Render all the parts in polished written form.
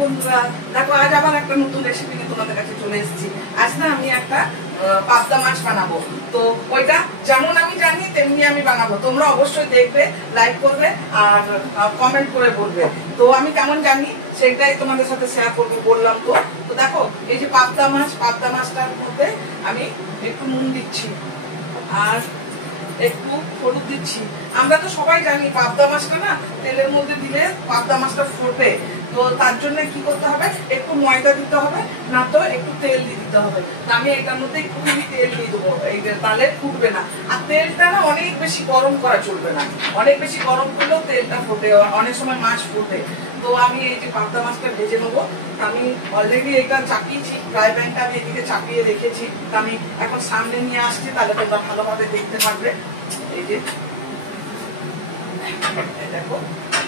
বন্ধুরা, দেখো আজ আবার একটা নতুন রেসিপি নিয়ে তোমাদের কাছে চলে এসেছি। আজ না আমি একটা পাবদা মাছ বানাবো। তো ওইটা যেমন আমি জানি তেমনি আমি বানাবো। তোমরা অবশ্যই দেখবে, লাইক করবে আর কমেন্ট করে বলবে। তো আমি কেমন জানি সেটাই তোমাদের সাথে শেয়ার করবো বললাম। তো দেখো এই যে পাবদা মাছটার মধ্যে আমি একটু নুন দিচ্ছি আর একটু হলুদ দিচ্ছি। আমরা তো সবাই জানি পাবদা মাছটা না তেলের মধ্যে দিলে পাবদা মাছটা ফোটে। তো তার জন্য কি করতে হবে, একটু ময়দা দিতে হবে, না তো একটু তেল দিয়ে দিতে হবে। আমি এটার মধ্যে একটুখানি তেল দিয়ে দেবো, এই তাহলে ফুটবে না। আর তেলটা না অনেক বেশি গরম করা চলবে না, অনেক বেশি গরম করলেও তেলটা ফোটে, অনেক সময় মাছ ফোটে। তো আমি এই যে পাবদা মাছটা ভেজে নেবো। আমি অলরেডি এটা চাপিয়েছি, ফ্রাই প্যানটা আমি এদিকে চাপিয়ে রেখেছি। আমি এখন সামনে নিয়ে আসছি, তাহলে তোমরা ভালোভাবে দেখতে পারবে। এই যে দেখো,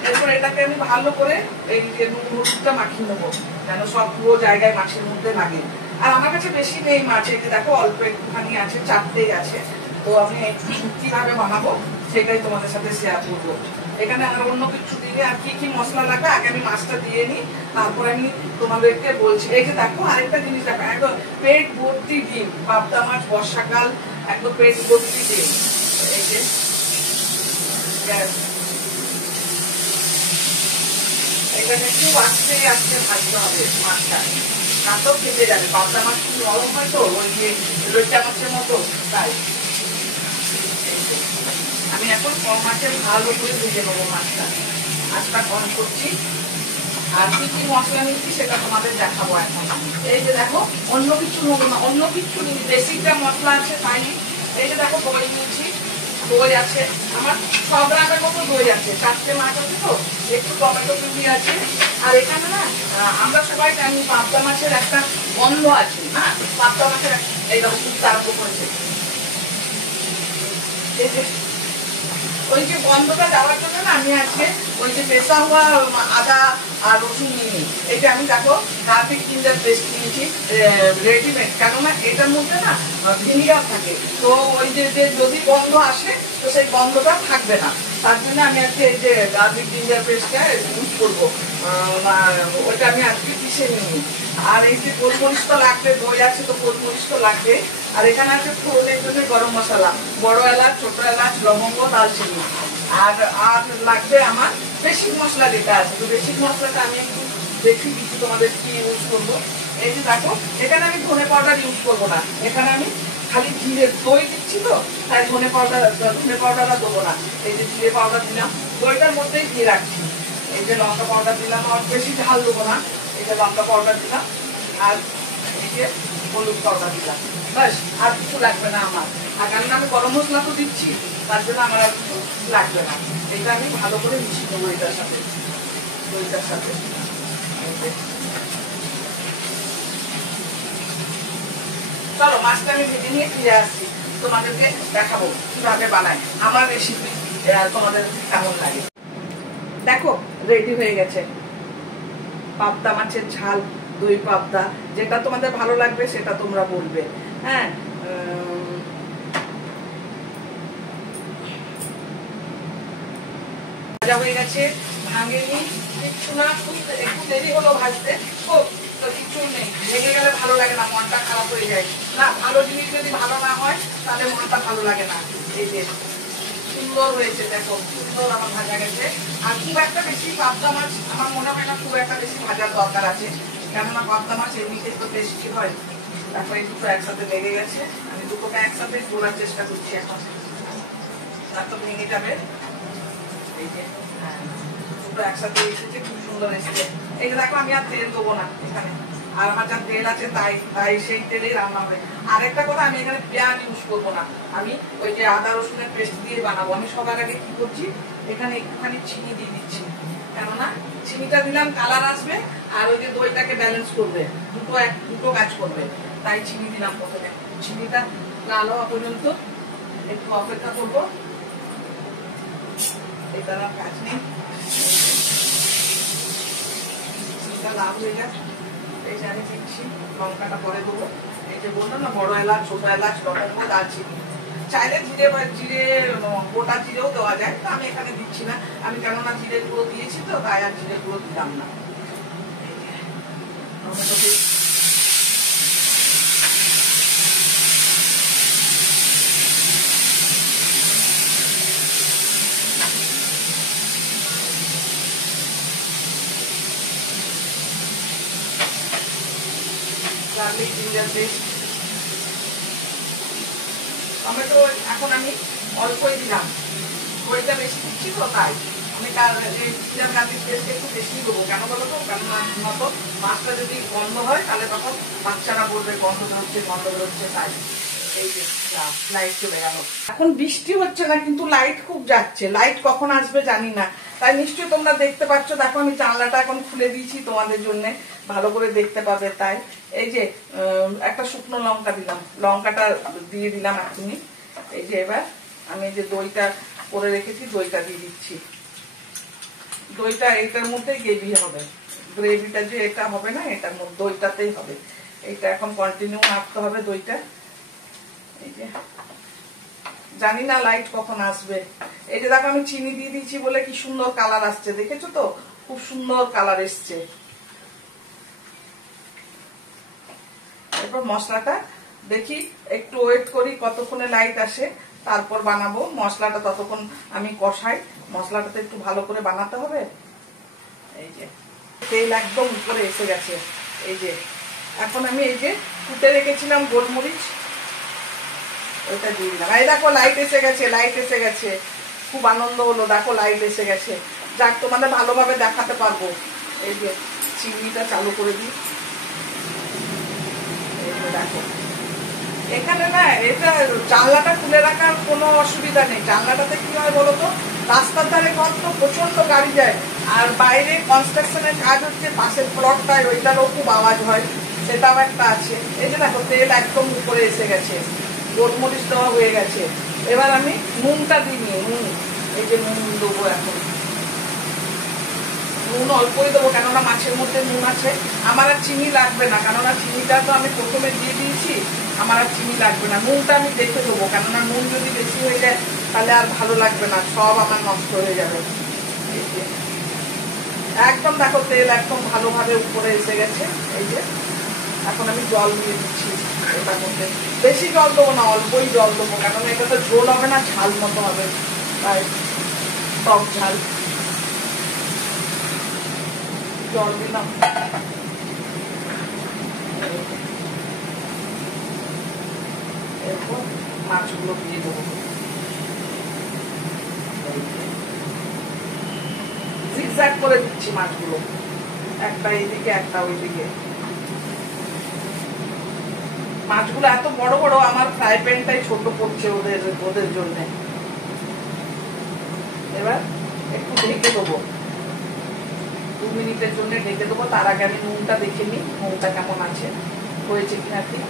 এরপর এটাকে আমি ভালো করে এই যে নুন হলুদটা মাখিয়ে নেবো, যেন সব পুরো জায়গায় মাছের মধ্যে লাগে। আর আমার কাছে বেশি নেই মাছ, এই যে দেখো অল্প একটুখানি আছে, 4টেই আছে। তো আমি কিভাবে বানাবো সেটাই তোমাদের সাথে শেয়ার করবো। এখানে আমার অন্য কিছু দিলে আর কি কি মশলা লাগবে আগে আমি মাছটা দিয়ে নিই, তারপর আমি তোমাদেরকে বলছি। এই যে দেখো আরেকটা জিনিস দেখো, একদম পেট ভর্তি ডিম, পাবদা মাছ বর্ষাকাল, একদম পেট ভর্তি ডিম। এই যে এখানে খুব আস্তে আস্তে ভাজতে হবে মাছটা, না তো খেতে যাবে। পাবদা মাছ খুব নরম হয় তো, ওই যে লইটা মাছের মতো, তাই আমি এখন কম মাছে ভালো করে ভেজে নেবো মাছটা। আজটা কম করছি আর কি কি মশলা নিচ্ছি সেটা তোমাদের দেখাবো এখন। এই যে দেখো অন্য কিছু নেবো না, অন্য কিছু নিই, বেসিকটা মশলা আছে তাই। এই যে দেখো দই নিয়েছি, দই আছে আমার 100 গ্রামের মতো দই আছে। 4টে মাছ আছে তো, একটু টমেটো কুচি আছে। আর এখানে না আমরা সবাই জানি পাবদা মাছের একটা গন্ধ আছে, হ্যাঁ পাবদা মাছের এইরকম খুব তারপর করেছে। এই যে ওই যে গন্ধটা যাওয়ার জন্য না আমি আজকে ওই যে পেশা হওয়া আদা আর রসুন নিই। এটা আমি দেখো গার্লিক জিঞ্জার পেস্ট নিয়েছি রেডিমেড, কেননা এটার মধ্যে না ভিনিগার থাকে। তো ওই যে যদি গন্ধ আসে তো সেই গন্ধটা থাকবে না, তার জন্য আমি আজকে এই যে গার্লিক জিঞ্জার পেস্টটা ইউজ করবো। ওইটা আমি আজকে পিষে নিই। আর এই যে গোলমরিচ তো লাগবে, দই আছে তো গোলমরিচ তো লাগবে। আর এখানে আছে ফোড়নের জন্য গরম মশলা, বড় এলাচ, ছোট এলাচ, লবঙ্গ, দালচিনি। আর লাগবে আমার বেসিক মশলা যেটা আছে। তো বেসিক মশলাটা আমি একটু দেখি দিচ্ছি তোমাদের কি ইউজ করবো। এই যে দেখো এখানে আমি ধনে পাউডার ইউজ করবো না, এখানে আমি খালি জিরে, দই দিচ্ছি তো তাই ধনে পাউডার আর দেবো না। এই যে জিরে পাউডার দিলাম, দইটার মধ্যেই দিয়ে রাখছি। এই যে লঙ্কা পাউডার দিলাম, আর বেশি ঝাল দেবো না। এই যে লঙ্কা পাউডার দিলাম আর এই যে হলুদ পাউডার দিলাম, ব্যাস আর কিছু লাগবে না আমার। আর কেননা আমি গরম মশলা তো দিচ্ছি, তার জন্য আমার আর কিছু লাগবে না। এটা আমি ভালো করে মিশিয়ে দেবো এটার সাথে, দইটার সাথে। চলো মাছটা আমি ভেজে নিয়ে ফিরে আসছি, তোমাদেরকে দেখাবো কিভাবে বানায় আমার রেসিপি, তোমাদের কেমন লাগে। দেখো রেডি হয়ে গেছে পাবদা মাছের ঝাল, দই পাবদা। যেটা তোমাদের ভালো লাগবে সেটা তোমরা বলবে। হ্যাঁ ভাজা হয়ে গেছে, ভাঙেনি কিচ্ছু না, একটু দেরি হলো ভাজতে, খুব তো কিছু নেই। ভেঙে গেলে ভালো লাগে না, মনটা খারাপ হয়ে যায়। না ভালো জিনিস যদি ভালো না হয় তাহলে মনটা ভালো লাগে না। এই যে সুন্দর হয়েছে, দেখো সুন্দর আমার ভাজা গেছে। আর খুব একটা বেশি পাবদা মাছ আমার মনে হয় না খুব একটা বেশি ভাজার দরকার আছে, কেননা পাবদা মাছ এমনিতেই তো টেস্টি হয়। তারপরে এই দুটো একসাথে লেগে গেছে, আমি দুটোকে একসাথে তোলার চেষ্টা করছি এখন, না তো ভেঙে যাবে। এই যে দুটো একসাথে এসেছে, খুব সুন্দর এসেছে। এই যে দেখো আমি আর তেল দেবো না এখানে, আর আমার যা তেল আছে তাই সেই তেলেই রান্না হবে। আরেকটা কথা, আমি এখানে পেঁয়াজ ইউজ করবো না, আমি ওই যে আদা রসুনের পেস্ট দিয়ে বানাবো। আমি সবার আগে কি করছি, এখানে একটুখানি চিনি দিয়ে দিচ্ছি, কেননা চিনিটা দিলাম কালার আসবে আর ওই যে দইটাকে ব্যালেন্স করবে, দুটো কাজ করবে, তাই চিনি দিলাম প্রথমে। চিনিটা লাল হওয়া পর্যন্ত একটু অপেক্ষা করবো, এটা কাজ নেই। চিনিটা লাল হয়ে গেছে, এই যে আমি দিচ্ছি, লঙ্কাটা পরে দেবো। এই যে বললাম না বড় এলাচ, ছোট এলাচ, লবঙ্গ, দারচিনি। চাইলে জিরে গোটা জিরেও দেওয়া যায়, তো আমি এখানে দিচ্ছি না। আমি কেননা জিরে গুঁড়ো দিয়েছি তো তাই আর জিরে গুঁড়ো দিলাম না। গার্লিক জিঞ্জার পেস্ট, টমেটো এখন আমি অল্পই দিলাম, দইটা বেশি দিচ্ছি তো তাই আমি জিঞ্জার গার্লিক পেস্টটা একটু বেশি দেবো। কেন বলো তো, কেননা মতো মাছটা যদি গন্ধ হয় তাহলে তখন বাচ্চারা বলবে গন্ধ বেরোচ্ছে তাই। এই যে লাইট চলে গেল। এখন বৃষ্টি হচ্ছে না কিন্তু লাইট খুব যাচ্ছে, লাইট কখন আসবে জানি না, তাই নিশ্চয়ই তোমরা দেখতে পাচ্ছ। দেখো আমি জানলাটা এখন খুলে দিয়েছি তোমাদের জন্য, ভালো করে দেখতে পাবে। তাই এই যে একটা শুকনো লঙ্কা দিলাম, লঙ্কাটা দিয়ে দিলাম এখনই। এই যে এবার আমি যে দইটা করে রেখেছি দইটা দিয়ে দিচ্ছি। দইটা এটার মধ্যেই গ্রেভি হবে, গ্রেভিটা যে এটা হবে না এটার মধ্যে দইটাতেই হবে। এটা এখন কন্টিনিউ নাড়তে হবে দইটা। এই যে জানি না লাইট কখন আসবে। এই যে দেখো আমি চিনি দিয়ে দিয়েছি বলে কি সুন্দর কালার আসছে, দেখেছো তো, খুব সুন্দর কালার এসছে। এরপর মশলাটা দেখি একটু ওয়েট করি কতক্ষণে লাইট আসে, তারপর বানাবো মশলাটা। ততক্ষণ আমি কষাই, মশলাটা একটু ভালো করে বানাতে হবে। এই যে তেল একদম উপরে এসে গেছে। এই যে এখন আমি এই যে কুটে রেখেছিলাম গোলমরিচ, ওইটা দিয়ে দিলাম। এই দেখো লাইট এসে গেছে, লাইট এসে গেছে, খুব আনন্দ হলো। দেখো লাইট এসে গেছে, যাক তোমাদের ভালোভাবে দেখাতে পারবো। এই যে চিনিটা চালু করে দিই। দেখো এখানে না এটা জানলাটা খুলে রাখার কোনো অসুবিধা নেই। জানলাটাতে কি হয় বলতো, রাস্তার ধারে ঘর তো প্রচন্ড গাড়ি যায়, আর বাইরে কনস্ট্রাকশনের কাজ হচ্ছে পাশের প্লটটায়, ওইটারও খুব আওয়াজ হয়, সেটাও একটা আছে। এই যে দেখো তেল একদম উপরে এসে গেছে, গোলমরিচ দেওয়া হয়ে গেছে। এবার আমি নুনটা দিই, নুন এই যে নুন দেবো এখন। নুন অল্পই দেবো, কেননা মাছের মধ্যে নুন আছে। আমার আর চিনি লাগবে না, কেননা চিনিটা তো আমি প্রথমে দিয়ে দিয়েছি, আমার আর চিনি লাগবে না। নুনটা আমি দেখে দেবো, কেননা নুন যদি বেশি হয়ে যায় তাহলে আর ভালো লাগবে না, সব আমার নষ্ট হয়ে যাবে। এই যে একদম দেখো তেল একদম ভালোভাবে উপরে এসে গেছে। এই যে এখন আমি জল দিয়ে দিচ্ছি এটার মধ্যে। বেশি জল দেবো না, অল্পই জল দেবো, কেননা এটা তো ঝোল হবে না, ঝাল মতো হবে, তাই টক ঝাল। জল দিলাম। এরপর মাছগুলো দিয়ে দেবো, জিগজ্যাগ করে দিচ্ছি মাছগুলো, একটা এইদিকে একটা ওইদিকে। মাছগুলো এত বড় বড়, আমার ফ্রাই প্যানটাই ছোট পড়ছে ওদের জন্য। এবার একটু ঢেকে দেবো, 2 মিনিটের জন্য ঢেকে দেবো। তার আগে আমি নুনটা দেখে নিই, নুনটা কেমন আছে, হয়েছে কিনা ঠিক।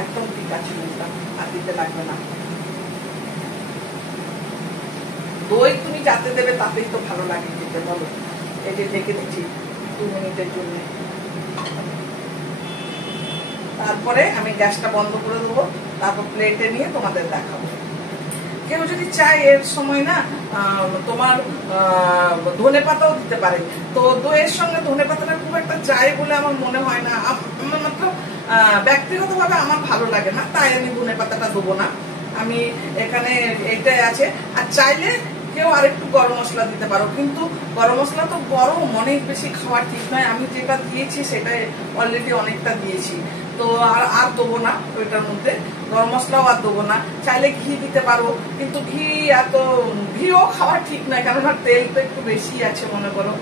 একদম ঠিক আছে নুনটা, আর দিতে লাগবে না। দই তুমি যাতে দেবে তাতেই তো ভালো লাগে খেতে, বলো। এই যে ঢেকে দিচ্ছি 2 মিনিটের জন্য। তারপরে আমি গ্যাসটা বন্ধ করে দেবো, তারপর প্লেটে নিয়ে তোমাদের দেখাবো। কেউ যদি চায় এর সময় না তোমার ধনে পাতাও দিতে পারে। তো দইয়ের সঙ্গে ধনে পাতাটা খুব একটা যায় বলে আমার মনে হয় না, আমার মাত্র ব্যক্তিগতভাবে আমার ভালো লাগে না, তাই আমি ধনে পাতাটা দেবো না। আমি এখানে এইটাই আছে। আর চাইলে কেউ আরেকটু গরম মশলা দিতে পারো, কিন্তু গরম মশলা তো গরম অনেক বেশি খাওয়া ঠিক নয়। আমি যেটা দিয়েছি সেটাই অলরেডি অনেকটা দিয়েছি, তো আর দেবো না ওইটার মধ্যে, গরম মশলাও আর দেবো না। চাইলে ঘি দিতে পারো, কিন্তু ঘিও খাওয়া ঠিক নয়, কেননা তেল তো একটু বেশি আছে মনে করো।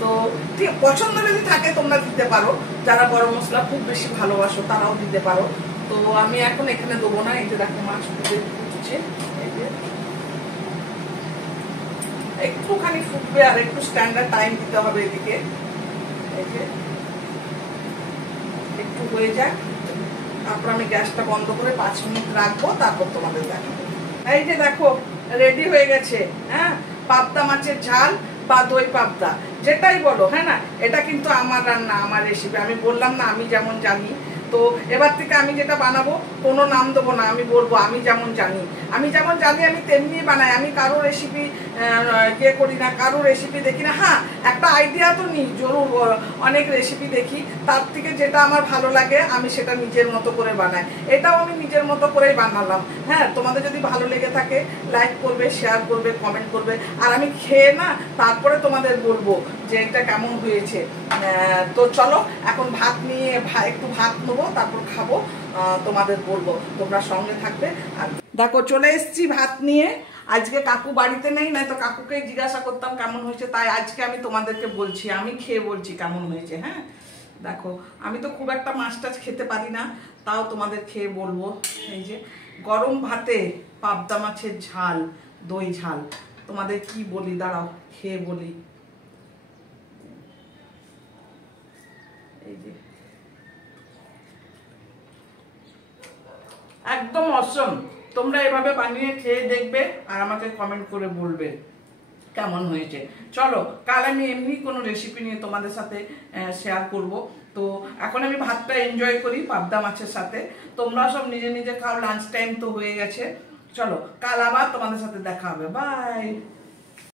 তো ঠিক পছন্দ যদি থাকে তোমরা দিতে পারো, যারা গরম মশলা খুব বেশি ভালোবাসো তারাও দিতে পারো। তো আমি এখন এখানে দেবো না। এই যে দেখো মাছ ফুটছে, এই যে একটুখানি ফুটবে, আর একটু স্ট্যান্ডার্ড টাইম দিতে হবে এদিকে। এই যে একটু হয়ে যাক, তারপর আমি গ্যাসটা বন্ধ করে 5 মিনিট রাখবো, তারপর তোমাদের দেখাবো। এই যে দেখো রেডি হয়ে গেছে। হ্যাঁ, পাবদা মাছের ঝাল বা দই পাবদা যেটাই বলো, হ্যাঁ না, এটা কিন্তু আমার রান্না, আমার রেসিপি। আমি বললাম না আমি যেমন জানি। তো এবার থেকে আমি যেটা বানাবো কোনো নাম দেবো না, আমি বলবো আমি যেমন জানি, আমি তেমনি বানাই। আমি কারো রেসিপি ইয়ে করি না, কারো রেসিপি দেখি না। হ্যাঁ, একটা আইডিয়া তো নিই, জরুর অনেক রেসিপি দেখি, তার থেকে যেটা আমার ভালো লাগে আমি সেটা নিজের মতো করে বানাই। এটাও আমি নিজের মতো করেই বানালাম। হ্যাঁ, তোমাদের যদি ভালো লেগে থাকে লাইক করবে, শেয়ার করবে, কমেন্ট করবে, আর আমি খেয়ে না তারপরে তোমাদের বলবো যে এটা কেমন হয়েছে। তো চলো এখন ভাত নিয়ে একটু ভাত নেবো, তারপর খাবো, তোমাদের বলবো, তোমরা সঙ্গে থাকবে। আর দেখো চলে এসছি ভাত নিয়ে। আজকে কাকু বাড়িতে নেই, না তো কাকুকে জিজ্ঞাসা করতাম কেমন হয়েছে, তাই আজকে আমি তোমাদেরকে বলছি, আমি খেয়ে বলছি কেমন হয়েছে। হ্যাঁ দেখো, আমি তো খুব একটা মাছ টাছ খেতে পারি না, তাও তোমাদের খেয়ে বলবো। এই যে গরম ভাতে পাবদা মাছের ঝাল, দই ঝাল, তোমাদের কি বলি, দাঁড়াও খেয়ে বলি। এই যে একদম অসম। তোমরা এভাবে বানিয়ে খেয়ে দেখবে আর আমাকে কমেন্ট করে বলবে কেমন হয়েছে। চলো, কাল আমি এমনি কোনো রেসিপি নিয়ে তোমাদের সাথে শেয়ার করব। তো এখন আমি ভাতটা এনজয় করি পাবদা মাছের সাথে। তোমরা সব নিজে নিজে খাও, লাঞ্চ টাইম তো হয়ে গেছে। চলো, কাল আবার তোমাদের সাথে দেখা হবে। বাই।